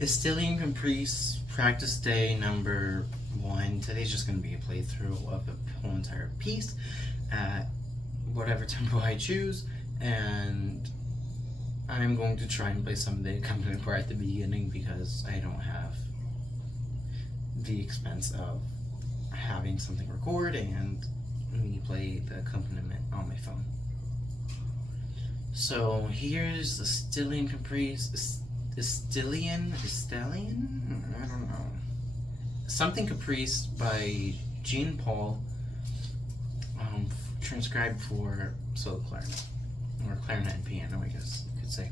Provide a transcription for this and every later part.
Estilian Caprice, practice day number 1. Today's just going to be a playthrough of the whole entire piece at whatever tempo I choose, and I'm going to try and play some of the accompaniment part at the beginning because I don't have the expense of having something record and me play the accompaniment on my phone. So here's the Estilian Caprice. Estilian? I don't know. Something Caprice by Jean Paul, transcribed for solo clarinet, or clarinet and piano, I guess you could say.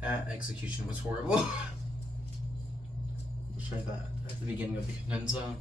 That execution was horrible. Let's try that at the beginning of the cadenza.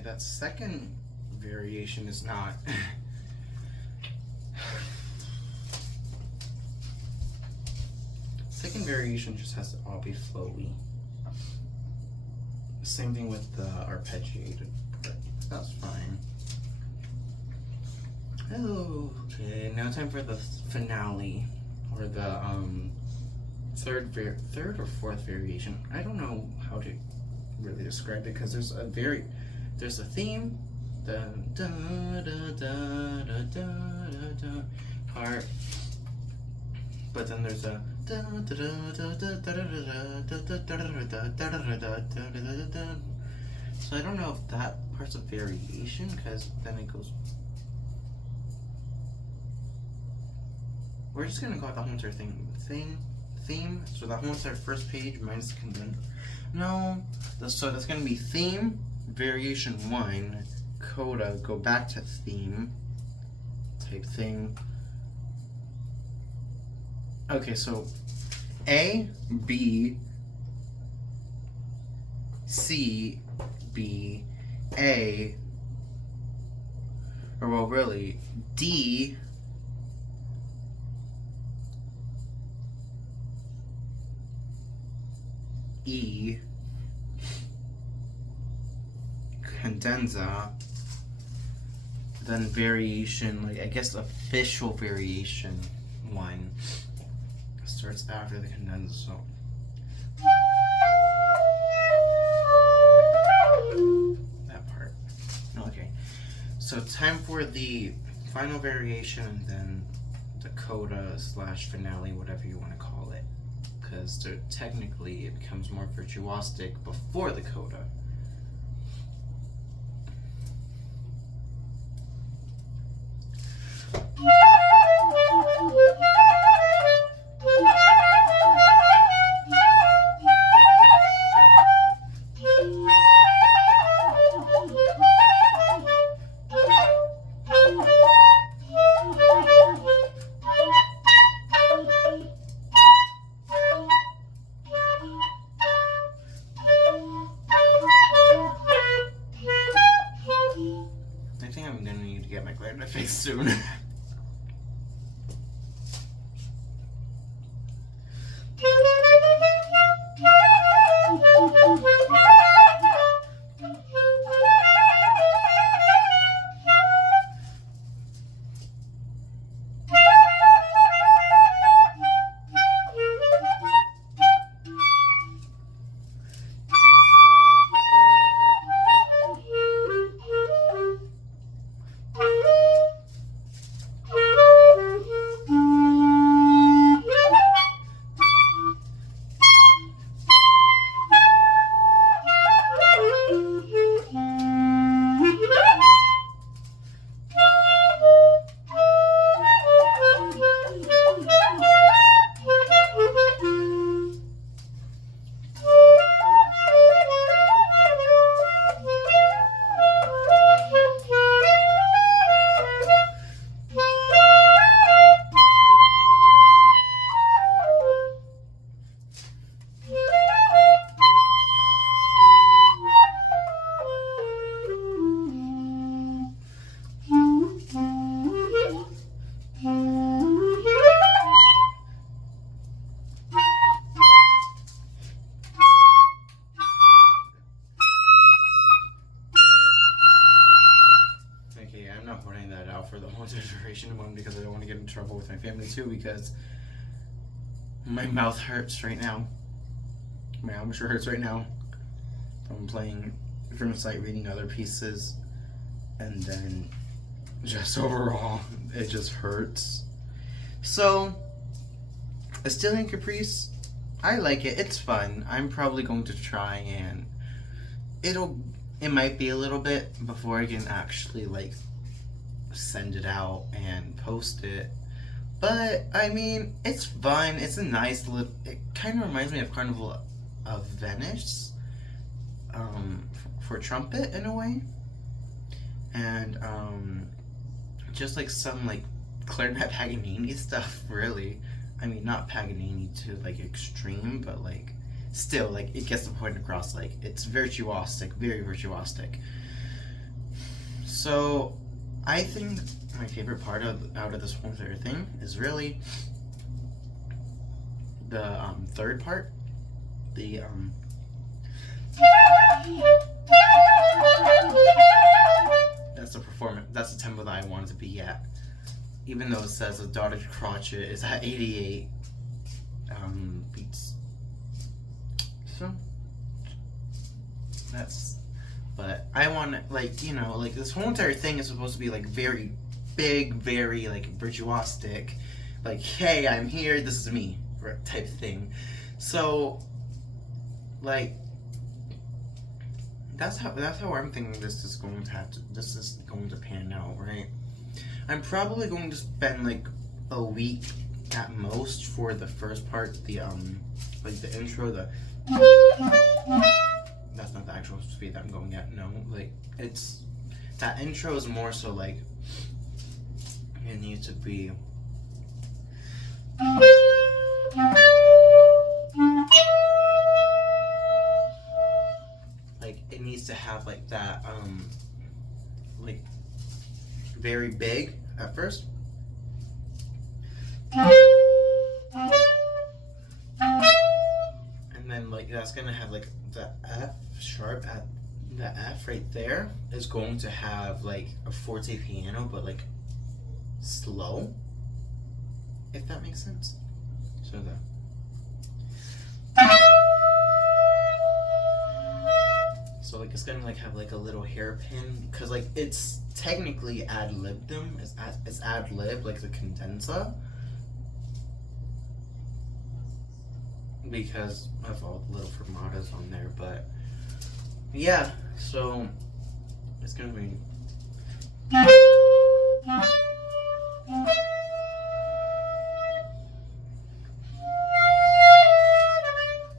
Okay, that second variation is not. Second variation just has to all be flowy. Same thing with the arpeggiated part. That's fine. Oh, okay, now time for the finale, or the third or fourth variation. I don't know how to really describe it because there's a theme, the da da da da da da part, but then there's a da da da da da da da da da. So I don't know if that part's a variation because then it goes. We're just gonna go with the whole entire theme. So the whole entire first page minus the condenser. No, so that's gonna be theme, variation 1, coda, go back to theme, type thing. Okay, so A, B, C, B, A, or well, really, D, E, cadenza, then variation, like I guess official variation 1 starts after the cadenza. So that part. Okay, so time for the final variation and then the coda / finale, whatever you want to call it, because technically it becomes more virtuosic before the coda. I think I'm gonna need to get my clarinet fixed soon. For the whole duration one because I don't want to get in trouble with my family too, because my mouth hurts right now. My embouchure hurts right now. I'm playing from sight reading other pieces, and then just overall it just hurts. So Estilian Caprice, I like it. It's fun. I'm probably going to try, and it might be a little bit before I can actually like send it out and post it, but I mean it's fun. It's a nice little, it kind of reminds me of Carnival of Venice for trumpet in a way, and just like some like clarinet Paganini stuff, really. I mean, not Paganini to like extreme, but like still like it gets the point across, like it's virtuosic, very virtuosic. So I think my favorite part out of this whole entire thing is really the third part, the that's the performance. That's the tempo that I want it to be at. Even though it says the dotted crotchet is at 88 beats. So that's. But I want like, you know, like this whole entire thing is supposed to be like very big, very like virtuosic, like, hey, I'm here, this is me type thing. So like that's how I'm thinking this is going to pan out, right? I'm probably going to spend like a week at most for the first part, the like the intro, that's not the actual speed that I'm going at, no. Like, it's, that intro is more so like, it needs to be, like, it needs to have like that, like, very big at first. And then like, that's gonna have like, the F sharp at the F right there is going to have like a forte piano, but like slow, if that makes sense. So like it's gonna like have like a little hairpin, because like it's technically ad-libbed them, it's ad-lib like the cadenza, because of all the little fermatas on there. But yeah, so it's gonna be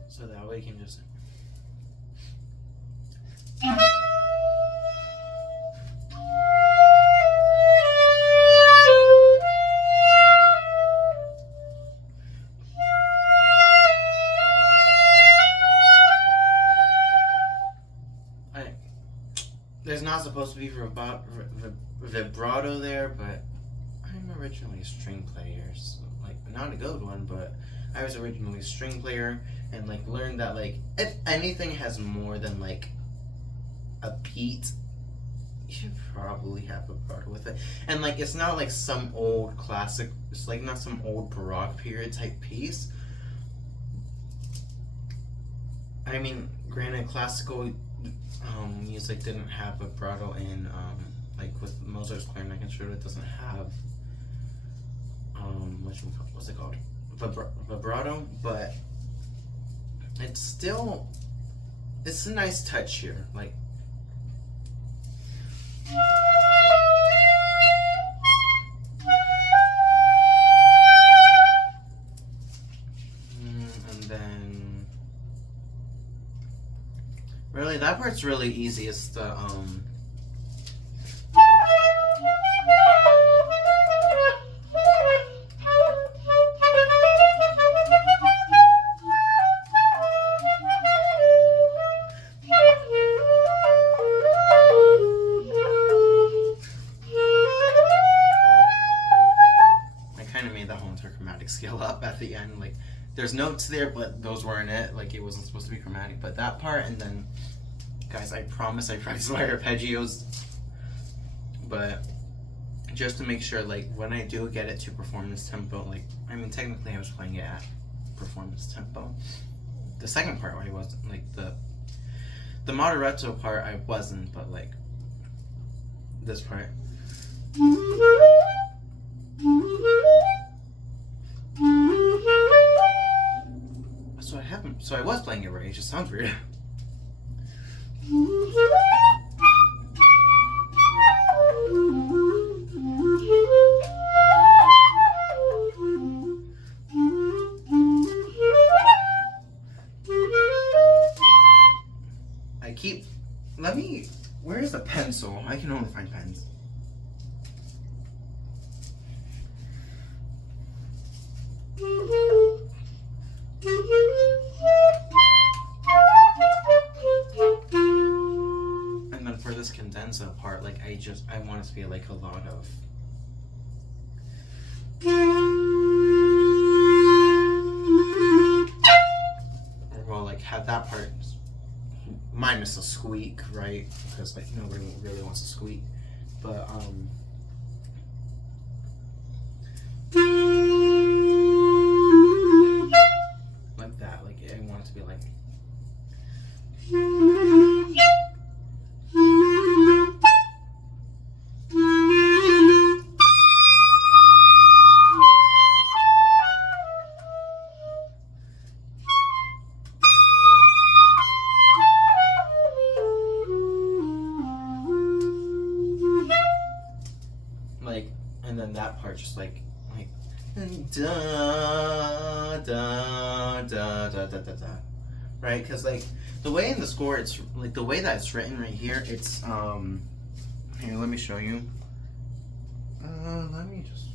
so that way you can just there's not supposed to be vibrato there, but I'm originally a string player, so like not a good one, but I was originally a string player and like learned that like if anything has more than like a beat, you should probably have vibrato with it. And like it's not like some old classic, it's like not some old Baroque period type piece. I mean, granted, classical music didn't have vibrato in like with Mozart's clarinet concerto, it doesn't have what's it called, vibrato, but it's a nice touch here, like and then really that part's really easy. It's the scale up at the end. Like there's notes there, but those weren't it. Like it wasn't supposed to be chromatic, but that part. And then guys, I promise I practice my arpeggios, but just to make sure, like when I do get it to performance tempo, like I mean technically I was playing it at performance tempo. The second part I wasn't, like the moderato part I wasn't, but like this part. So I was playing it right, it just sounds weird. Where's the pencil? I can only find pens. And then for this cadenza, part, like I want it to be like a lot of well, like have that part minus a squeak, right? Because like nobody really wants a squeak, but like that, like I want it to be like and then that part just like da da da da da da da, right? Because like the way in the score, it's like the way that it's written right here. It's here. Let me show you. Let me just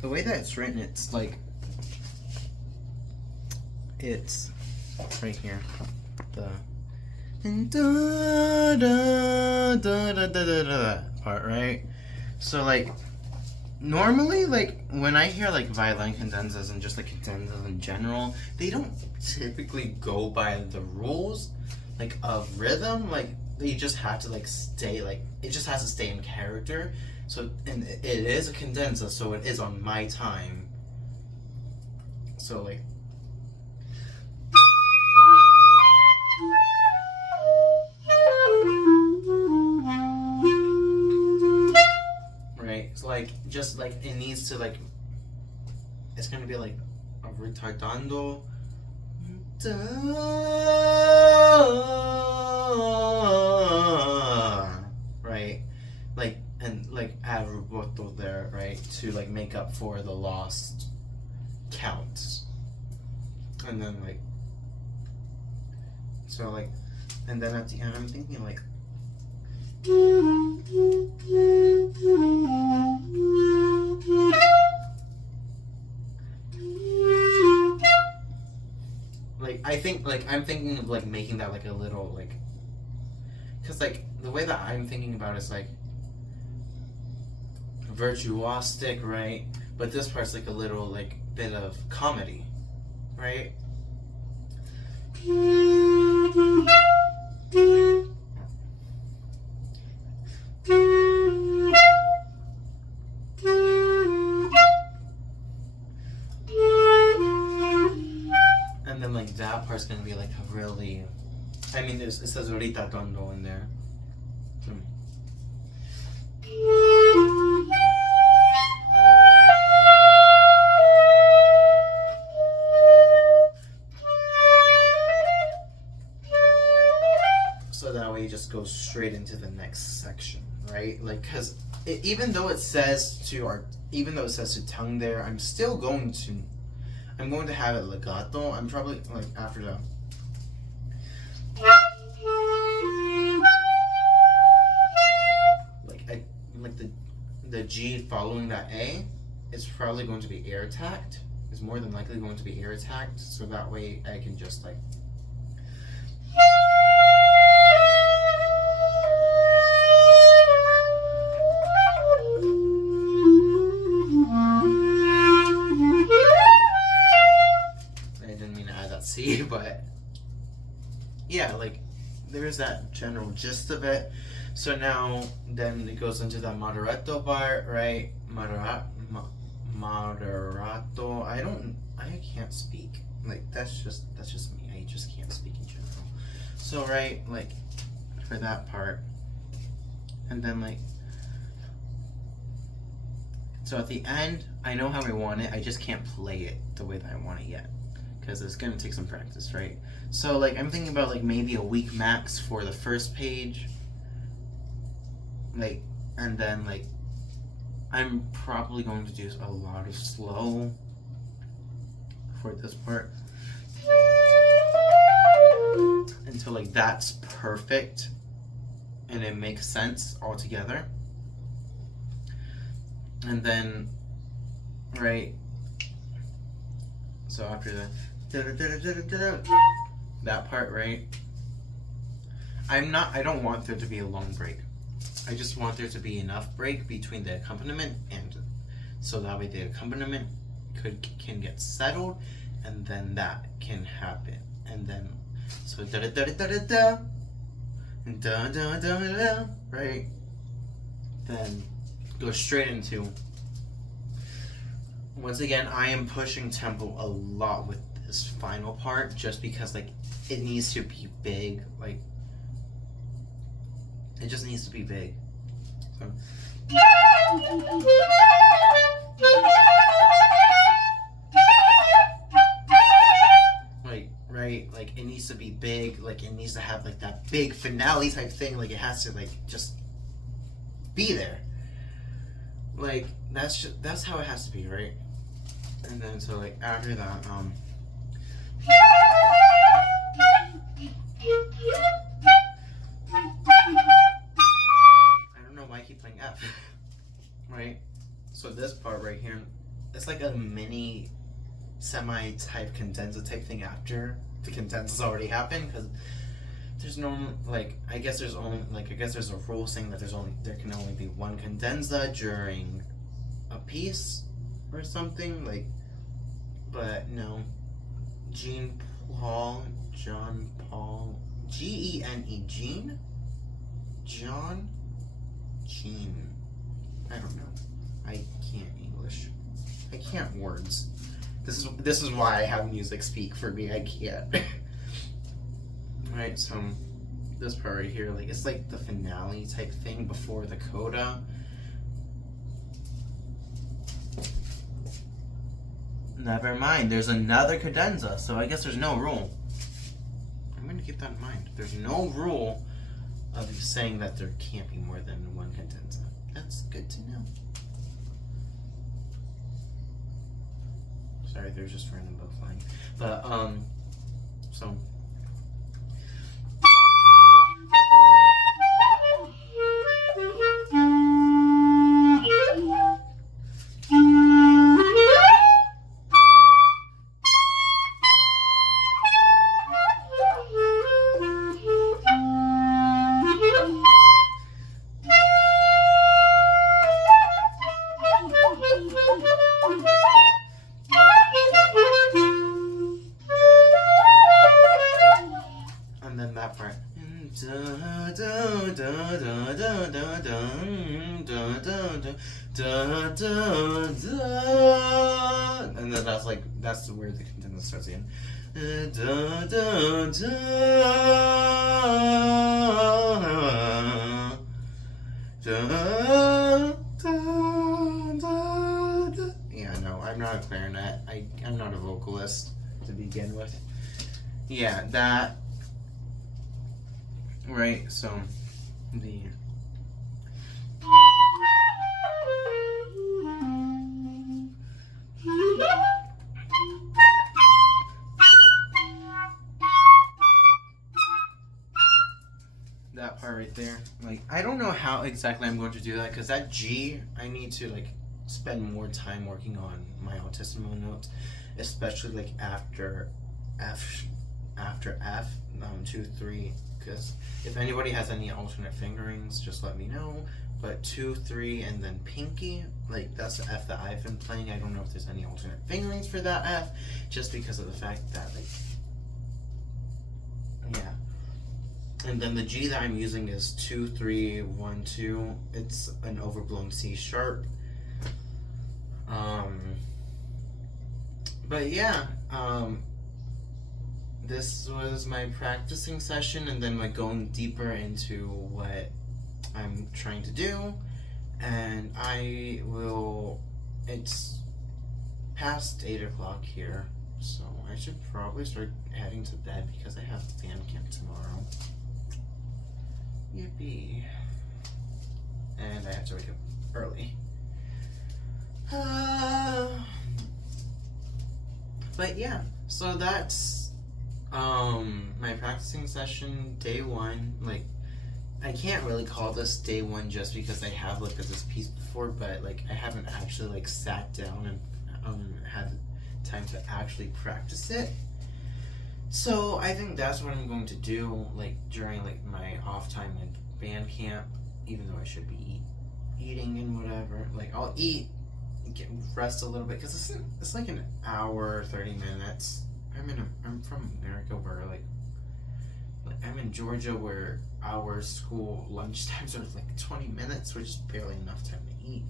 the way that it's written, it's like it's right here. The da da da da da da part, right? So like normally, like when I hear like violin cadenzas and just like cadenzas in general, they don't typically go by the rules like of rhythm. Like they just have to like stay, like it just has to stay in character. So, and it is a cadenza, so it is on my time. So like right, so like just like it needs to like, it's gonna be like a retardando da, right, like, and like add rubato there, right, to like make up for the lost counts. And then like, so like, and then at the end I'm thinking like I think like I'm thinking of like making that like a little like, because like the way that I'm thinking about it is like virtuosic, right? But this part's like a little like bit of comedy, right? And then like that part's gonna be like a really, I mean, it says ahorita tondo in there. So that way you just go straight into the next section, right? Like, cause even though it says to tongue there, I'm going to have it legato. I'm probably like after the like the G following that A, it's probably going to be air tacked. It's more than likely going to be air tacked, so that way I can just like C, but yeah, like there's that general gist of it. So now then it goes into that moderato part, right? Moderato. I can't speak. Like that's just me. I just can't speak in general. So right, like for that part, and then like, so at the end, I know how I want it. I just can't play it the way that I want it yet, because it's gonna take some practice, right? So like I'm thinking about like maybe a week max for the first page, like, and then like I'm probably going to do a lot of slow for this part until like that's perfect and it makes sense all together. And then right, so after that, that part, right? I don't want there to be a long break. I just want there to be enough break between the accompaniment and so that way the accompaniment can get settled and then that can happen. And then so da da da da da da da da da da, right? Then go straight into, once again, I am pushing tempo a lot with this final part just because like it needs to be big, like it just needs to be big. So like, right, like it needs to be big, like it needs to have like that big finale type thing, like it has to like just be there. Like that's how it has to be, right? And then so like after that, I don't know why I keep playing F. Right? So this part right here, it's like a mini semi-type cadenza type thing after the cadenza's already happened, because there's no, like, I guess there's a rule saying that there can only be one cadenza during a piece or something, like, but no. John Paul, Gene, Gene? I don't know. I can't English. I can't words. This is why I have music speak for me. I can't. Right, so this part right here, like it's like the finale type thing before the coda. Never mind, there's another cadenza, so I guess there's no rule. I'm gonna keep that in mind. There's no rule of saying that there can't be more than one cadenza. That's good to know. Sorry, there's just random bow flying. But, so. And then that's where the cadenza starts again. Yeah, no, I'm not a clarinet. I'm not a vocalist to begin with. Yeah, that. Right, so the that part right there, like I don't know how exactly I'm going to do that, because that G, I need to like spend more time working on my altissimo notes, especially like after F, 2, 3, because if anybody has any alternate fingerings, just let me know. But 2, 3, and then pinky, like that's the F that I've been playing. I don't know if there's any alternate fingerings for that F, just because of the fact that like, yeah. And then the G that I'm using is 2, 3, 1, 2. It's an overblown C sharp. But yeah, this was my practicing session, and then like going deeper into what I'm trying to do. And it's past 8 o'clock here, so I should probably start heading to bed because I have band camp tomorrow. Yippee. And I have to wake up early. But yeah, so that's my practicing session, day 1. Like, I can't really call this day 1 just because I have looked at this piece before, but like I haven't actually like sat down and had time to actually practice it. So I think that's what I'm going to do, like during like my off time in band camp. Even though I should be eating and whatever, like I'll eat, get rest a little bit because it's like an hour 30 minutes. I'm from America where like I'm in Georgia where our school lunch times are like 20 minutes, which is barely enough time to eat.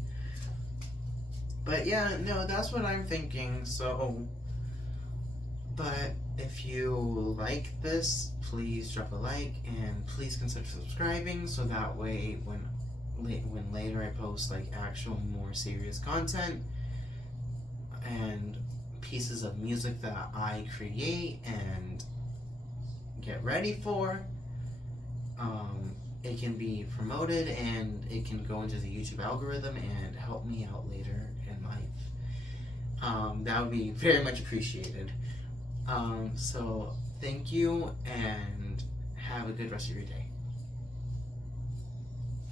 But yeah, no, that's what I'm thinking. So, but if you like this, please drop a like and please consider subscribing so that way when later I post like actual more serious content and pieces of music that I create and get ready for, it can be promoted and it can go into the YouTube algorithm and help me out later in life. That would be very much appreciated. So thank you and have a good rest of your day.